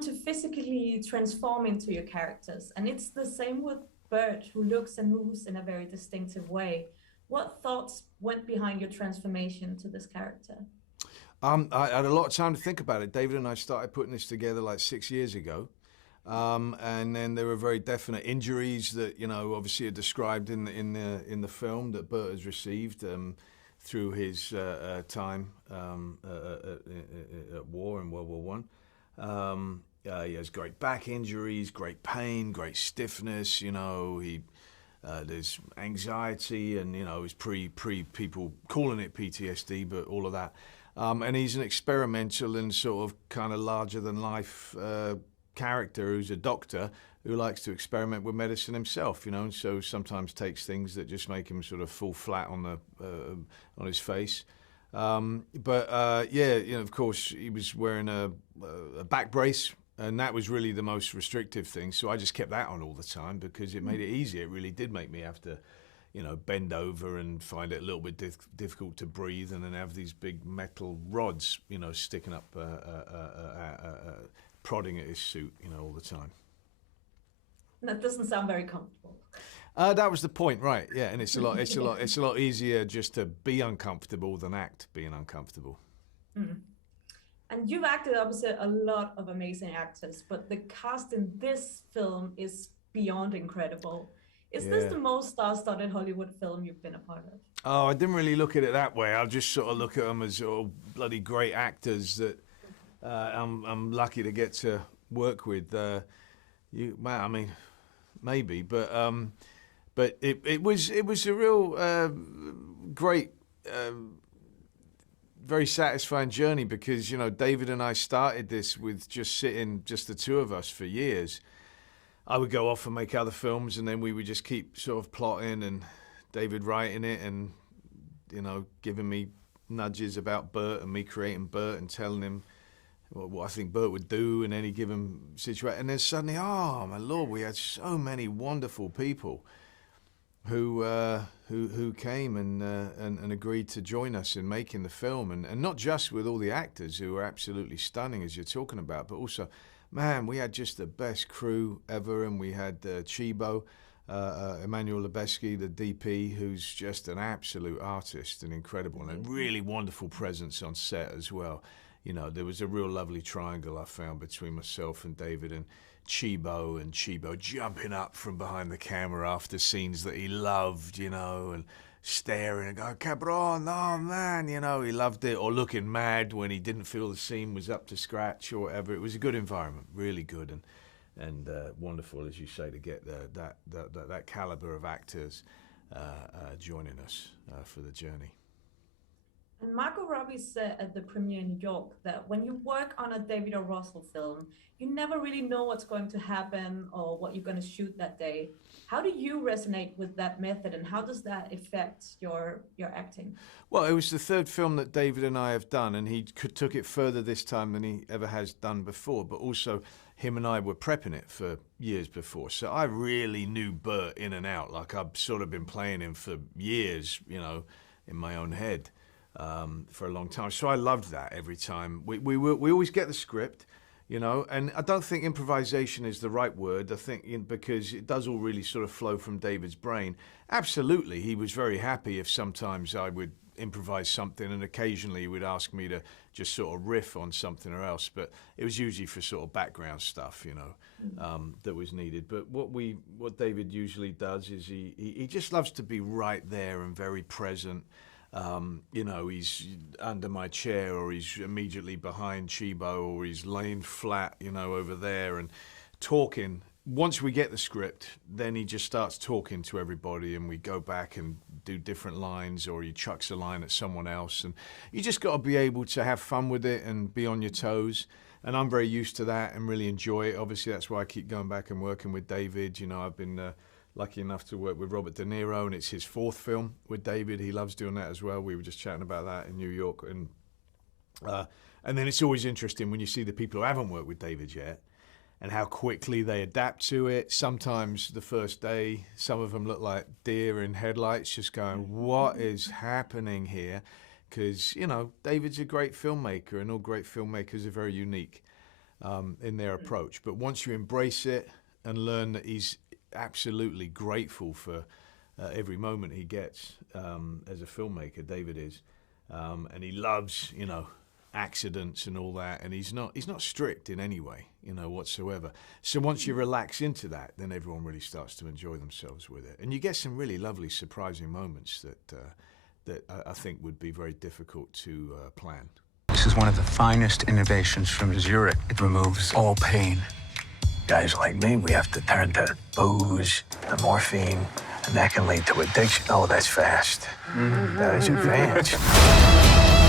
want to physically transform into your characters. And it's the same with Bert, who looks and moves in a very distinctive way. What thoughts went behind your transformation to this character? I had a lot of time to think about it. David and I started putting this together like 6 years ago. And then there were very definite injuries that, obviously are described in the film that Bert has received through his time at war in World War One. He has great back injuries, great pain, great stiffness. There's anxiety, and it's pre people calling it PTSD, but all of that. And he's an experimental and sort of kind of larger than life character who's a doctor who likes to experiment with medicine himself, and so sometimes takes things that just make him sort of fall flat on his face. Of course, he was wearing a back brace, and that was really the most restrictive thing. So I just kept that on all the time because it made it easier. It really did make me have to, bend over and find it a little bit difficult to breathe, and then have these big metal rods, sticking up, prodding at his suit, all the time. That doesn't sound very comfortable. That was the point, right? Yeah, and it's a lot easier just to be uncomfortable than act being uncomfortable. Mm. And you've acted opposite a lot of amazing actors, but the cast in this film is beyond incredible. Is this the most star-studded Hollywood film you've been a part of? Oh, I didn't really look at it that way. I just sort of look at them as sort of bloody great actors that I'm lucky to get to work with. Maybe, but it was a real great, very satisfying journey because David and I started this with just the two of us for years. I would go off and make other films, and then we would just keep sort of plotting, and David writing it, and giving me nudges about Bert, and me creating Bert and telling him what I think Bert would do in any given situation. And then suddenly, oh my Lord, we had so many wonderful people who came and agreed to join us in making the film, and not just with all the actors who were absolutely stunning as you're talking about, but also, man, we had just the best crew ever, and we had Chibo, Emmanuel Lubezki, the DP, who's just an absolute artist and incredible, and a really wonderful presence on set as well. There was a real lovely triangle I found between myself and David and Chibo jumping up from behind the camera after scenes that he loved, and staring and going, cabron, oh man, he loved it, or looking mad when he didn't feel the scene was up to scratch or whatever. It was a good environment, really good, and wonderful, as you say, to get that caliber of actors joining us for the journey. And Margot Robbie said at the premiere in New York that when you work on a David O. Russell film, you never really know what's going to happen or what you're going to shoot that day. How do you resonate with that method, and how does that affect your acting? Well, it was the third film that David and I have done, and he took it further this time than he ever has done before, but also him and I were prepping it for years before. So I really knew Bert in and out. Like, I've sort of been playing him for years, in my own head. For a long time, so I loved that every time. We always get the script, and I don't think improvisation is the right word. I think because it does all really sort of flow from David's brain. Absolutely, he was very happy if sometimes I would improvise something, and occasionally he would ask me to just sort of riff on something or else. But it was usually for sort of background stuff, that was needed. But what David usually does is he just loves to be right there and very present. He's under my chair, or he's immediately behind Chibo, or he's laying flat, over there and talking. Once we get the script, then he just starts talking to everybody, and we go back and do different lines, or he chucks a line at someone else. And you just got to be able to have fun with it and be on your toes. And I'm very used to that and really enjoy it. Obviously, that's why I keep going back and working with David. I've been lucky enough to work with Robert De Niro, and it's his fourth film with David. He loves doing that as well. We were just chatting about that in New York. And then it's always interesting when you see the people who haven't worked with David yet and how quickly they adapt to it. Sometimes the first day, some of them look like deer in headlights, just going, what is happening here? Because, David's a great filmmaker, and all great filmmakers are very unique. in their approach. But once you embrace it and learn that he's absolutely grateful for every moment he gets as a filmmaker, David is, and he loves, you know, accidents and all that, and he's not strict in any way, you know, whatsoever. So once you relax into that, then everyone really starts to enjoy themselves with it, and you get some really lovely, surprising moments that I think would be very difficult to plan. This is one of the finest innovations from Zurich. It removes all pain. Guys like me, we have to turn to booze, the morphine, and that can lead to addiction. Oh, that's fast. That is advanced.